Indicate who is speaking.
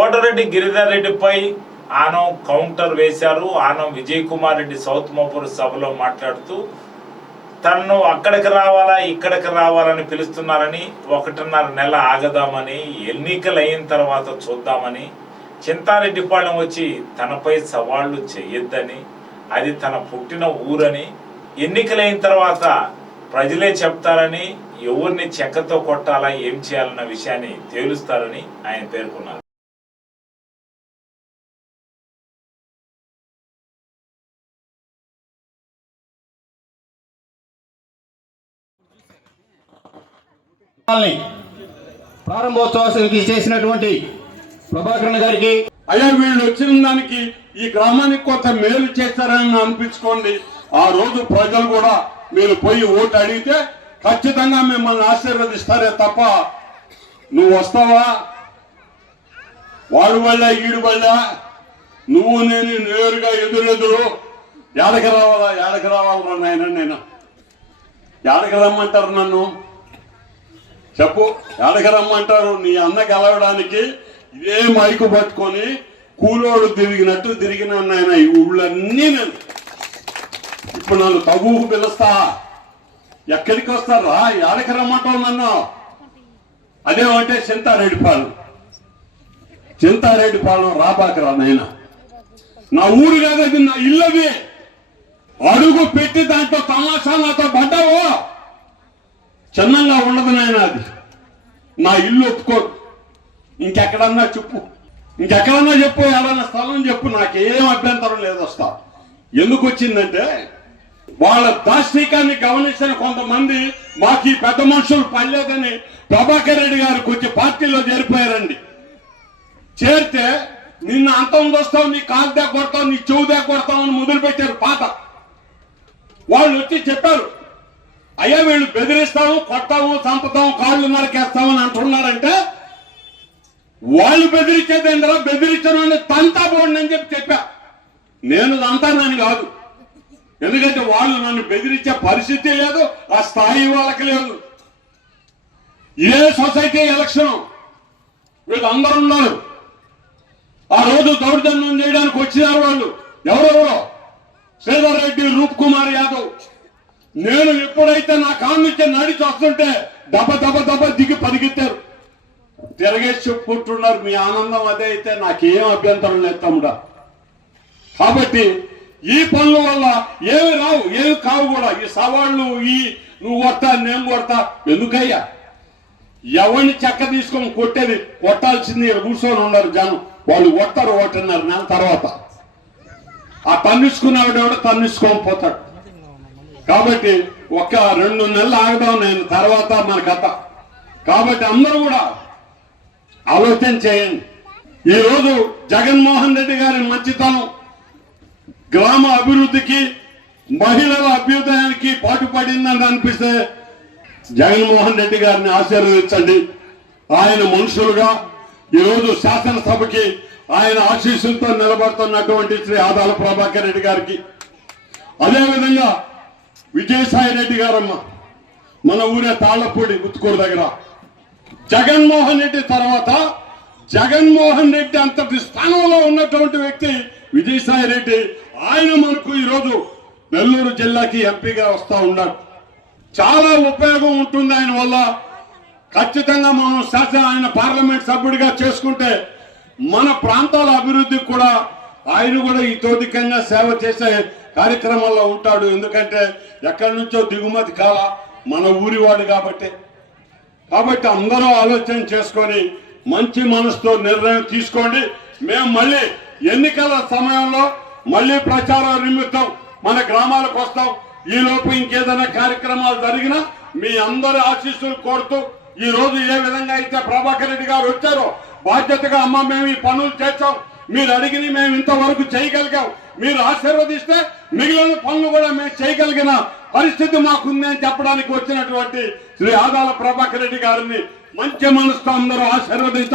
Speaker 1: కోటరెడ్డి గిరిధర్ రెడ్డిపై ఆనం కౌంటర్ వేశారు. ఆనం విజయ్ కుమార్ రెడ్డి సౌత్ మోపూర్ సభలో మాట్లాడుతూ తనను అక్కడికి రావాలా ఇక్కడికి రావాలని పిలుస్తున్నారని ఒకటిన్నర నెల ఆగదామని ఎన్నికలు అయిన తర్వాత చూద్దామని చింతారెడ్డిపాళెం వచ్చి తనపై సవాళ్ళు చేయొద్దని అది తన పుట్టిన ఊరని ఎన్నికలైన తర్వాత ప్రజలే చెప్తారని ఎవరిని చెక్కతో కొట్టాలా ఏం చేయాలన్న విషయాన్ని తేలుస్తారని ఆయన పేర్కొన్నారు.
Speaker 2: ప్రారంభోత్సవానికి చేసినటువంటి ప్రభాకరణ గారికి
Speaker 3: అయ్యా వీళ్ళు వచ్చిన దానికి ఈ గ్రామానికి కొంత మేలు చేస్తారని అనిపించుకోండి. ఆ రోజు ప్రజలు కూడా మీరు పోయి ఓటు అడిగితే ఖచ్చితంగా మిమ్మల్ని ఆశీర్వదిస్తారే తప్ప నువ్వు వస్తావా? వాడు వల్ల ఈడు వల్ల. నువ్వు నేను నేరుగా ఎదురెదురు. ఏడకి రావాలా? ఏడకి రావాలరా నాయన నేను? ఏడకి రమ్మంటారు నన్ను? చెప్పు ఎడకి రమ్మంటారు? నీ అన్న గెలవడానికి ఇదే మైకు పట్టుకొని కూలోడు తిరిగినట్టు తిరిగిన నాయన ఈ ఊళ్ళన్నీ నేను. ఇప్పుడు నన్ను తగువుకు పిలుస్తా. ఎక్కడికి వస్తారా? ఎడకి రమ్మంటావు నన్ను? అదేమంటే చింతారెడ్డిపాలెం. చింతారెడ్డిపాలెం రాబాకరా నాయన. నా ఊరు కాదు నా ఇల్లవి అడుగు పెట్టి దాంట్లో తమాషా నాతో పడ్డావో? చిన్నంగా ఉండదు నాయన అది. నా ఇల్లు ఒప్పుకో ఇంకెక్కడన్నా చెప్పు. ఇంకెక్కడన్నా చెప్పు ఏడన్నా స్థలం చెప్పు నాకేం అభ్యంతరం లేదు వస్తా ఎందుకు వచ్చిందంటే వాళ్ళ దాష్టికాన్ని గమనించిన కొంతమంది మాకు ఈ పెద్ద మనుషులు పర్లేదని ప్రభాకర్ రెడ్డి గారు వచ్చి పార్టీలో చేరిపోయారండి. చేరితే నిన్న అంతం ఉందొస్తావు నీ కాలు దాకా కొడతావు నీ చెవు దాకా కొడతావు అని మొదలు పెట్టారు పాత. వాళ్ళు వచ్చి చెప్పారు అయ్యా వీళ్ళు బెదిరిస్తాము కొట్టాము చంపుతాము కాళ్ళు నరికేస్తామని అంటున్నారంటే వాళ్ళు బెదిరించేది బెదిరించిన బెదిరించడం తంతా పోండి అని చెప్పి చెప్పా. నేను తంతానని కాదు. ఎందుకంటే వాళ్ళు నన్ను బెదిరించే పరిస్థితి లేదు ఆ స్థాయి వాళ్ళకి లేదు. ఏ సొసైటీ ఎలక్షన్? వీళ్ళు ఉన్నారు. ఆ రోజు దౌర్జన్యం చేయడానికి వచ్చినారు వాళ్ళు. ఎవరెవరో శ్రీధర్ రెడ్డి రూప్ కుమార్ యాదవ్ నేను ఎప్పుడైతే నా కాళ్ళ నుంచి నడిచి వస్తుంటే దెబ్బ దెబ్బ దెబ్బ దిగి పరిగెత్తారు. తిరగేసి చెప్పుకుంటున్నారు మీ ఆనందం అదే అయితే నాకేం అభ్యంతరం లేదు తమ్ముడా. కాబట్టి ఈ పనుల వల్ల ఏమి రావు ఏమి కావు కూడా. ఈ సవాళ్ళు ఈ నువ్వు కొడతా నేను కొడతా ఎందుకయ్యా? ఎవరిని చెక్క తీసుకొని కొట్టేది కొట్టాల్సింది కూర్చొని ఉన్నారు జనం. వాళ్ళు కొట్టారు ఒకటిన్నర నెల తర్వాత. ఆ తన్నిసుకున్నవాడు తన్నిసుకొని పోతాడు. కాబట్టి ఒక రెండు నెలలు ఆగదాం నేను తర్వాత మన కథ. కాబట్టి అందరూ కూడా ఆలోచన చేయండి. ఈ రోజు జగన్మోహన్ రెడ్డి గారి మంచితనం గ్రామ అభివృద్ధికి మహిళల అభ్యుదయానికి పాటుపడిందని అనిపిస్తే జగన్మోహన్ రెడ్డి గారిని ఆశీర్వదించండి. ఆయన మనుషులుగా ఈరోజు శాసనసభకి ఆయన ఆశీస్సులతో నిలబడుతున్నటువంటి శ్రీ ఆదాల ప్రభాకర్ రెడ్డి గారికి. అదేవిధంగా విజయసాయి రెడ్డి గారమ్మ మన ఊరే తాళ్ళపూడి గుత్తుకూరు దగ్గర. జగన్మోహన్ రెడ్డి తర్వాత జగన్మోహన్ రెడ్డి అంతటి స్థానంలో ఉన్నటువంటి వ్యక్తి విజయసాయి రెడ్డి. ఆయన మనకు ఈరోజు నెల్లూరు జిల్లాకి ఎంపీగా వస్తూ ఉన్నాడు. చాలా ఉపయోగం ఉంటుంది ఆయన వల్ల. ఖచ్చితంగా మనం శాసన ఆయన పార్లమెంట్ సభ్యుడిగా చేసుకుంటే మన ప్రాంతాల అభివృద్ధికి కూడా ఆయన కూడా ఈ తోదికంగా సేవ చేసే కార్యక్రమంలో ఉంటాడు. ఎందుకంటే ఎక్కడి నుంచో దిగుమతి కాల మన ఊరివాడు కాబట్టి. కాబట్టి అందరూ ఆలోచన చేసుకొని మంచి మనసుతో నిర్ణయం తీసుకోండి. మేము మళ్ళీ ఎన్నికల సమయంలో మళ్ళీ ప్రచారం నిమిత్తం మన గ్రామాలకు వస్తాం. ఈలోపు ఇంకేదైనా కార్యక్రమాలు జరిగినా మీ అందరి ఆశీస్సులు కోరుతూ ఈ రోజు ఏ విధంగా అయితే ప్రభాకర్ రెడ్డి గారు వచ్చారో బాధ్యతగా అమ్మ మేము ఈ పనులు చేస్తాం. మీరు అడిగిన మేము ఇంతవరకు చేయగలిగాం. మీరు ఆశీర్వదిస్తే మిగిలిన పనులు కూడా మేము చేయగలిగిన పరిస్థితి మాకుంది అని చెప్పడానికి వచ్చినటువంటి శ్రీ ఆదాల ప్రభాకర్ రెడ్డి గారిని మంచి మనసుతో అందరూ ఆశీర్వదిస్తారు